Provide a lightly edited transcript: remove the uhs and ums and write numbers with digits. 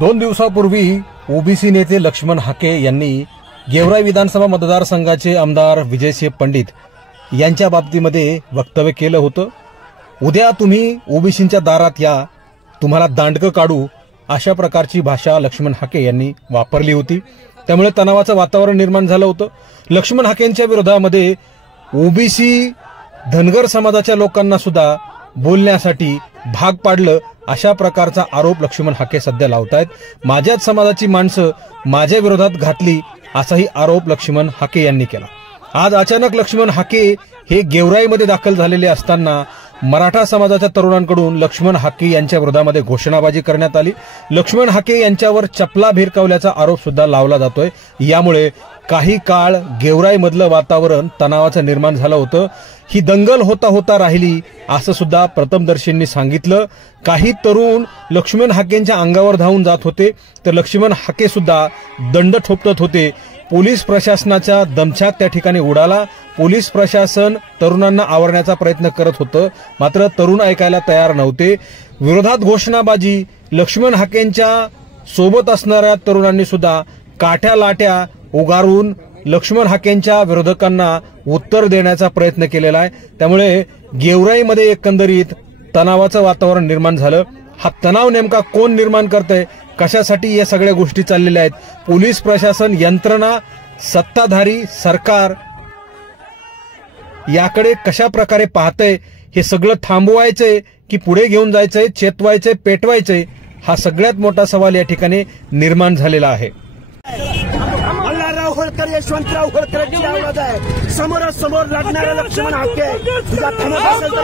2 दिवसापूर्वी ओबीसी नेते लक्ष्मण हाके यांनी गेवराई विधानसभा मतदारसंघाचे आमदार विजयसिंह पंडित यांच्या बाबतीमध्ये वक्तव्य केलं होतं। उद्या तुम्ही ओबीसींच्या दारात या, तुम्हाला दांडकं काढू, अशा प्रकारची भाषा लक्ष्मण हाके यांनी वापरली होती। त्यामुळे तणावाचं वातावरण निर्माण झालं होतं। लक्ष्मण हाकेंच्या विरोधामध्ये ओबीसी धनगर समाजाच्या लोकांना सुद्धा बोलण्यासाठी भाग पाडलं, अशा प्रकारचा आरोप लक्ष्मण हाके सध्या लावतायत। माझ्याच समाजाची माणसं माझ्या विरोधात घातली, असाही आरोप लक्ष्मण हाके यांनी केला। आज अचानक लक्ष्मण हाके हे गेवराईमध्ये दाखल झालेले असताना मराठा समाजाच्या तरुणांकडून लक्ष्मण हाके यांच्या विरोधामध्ये घोषणाबाजी करण्यात आली। लक्ष्मण हाके यांच्यावर चपला भिरकावल्याचा आरोप सुद्धा लावला जातोय। यामुळे काही काळ गेवराईमधलं वातावरण तणावाचं निर्माण झालं होतं। ही दंगल होता होता राहिली, असं सुद्धा प्रथमदर्शींनी सांगितलं। काही तरुण लक्ष्मण हाकेंच्या अंगावर धावून जात होते, तर लक्ष्मण हाके सुद्धा दंड ठोपत होते। पोलीस प्रशासनाचा दमछाक त्या ठिकाणी उडाला। पोलीस प्रशासन तरुणांना आवरण्याचा प्रयत्न करत होतं, मात्र तरुण ऐकायला तयार नव्हते। विरोधात घोषणाबाजी, लक्ष्मण हाकेंच्या सोबत असणाऱ्या तरुणांनी सुद्धा काठ्या लाट्या उगारून लक्ष्मण हाकेंच्या विरोधकांना उत्तर देण्याचा प्रयत्न केलेला आहे। त्यामुळे गेवराईमध्ये एकंदरीत तणावाचं वातावरण निर्माण झालं। हा तणाव नेमका कोण निर्माण करतंय, कशासाठी या सगळ्या गोष्टी चाललेल्या आहेत, पोलीस प्रशासन यंत्रणा, सत्ताधारी सरकार याकडे कशा प्रकारे पाहतंय, हे सगळं थांबवायचंय की पुढे घेऊन जायचंय, चेतवायचंय, पेटवायचंय, हा सगळ्यात मोठा सवाल या ठिकाणी निर्माण झालेला आहे। होळकर, यशवंतराव होळकरांची आवाज आहे। समोरासमोर लढणारा लक्ष्मण हाके, तुझा थांबत असेल तर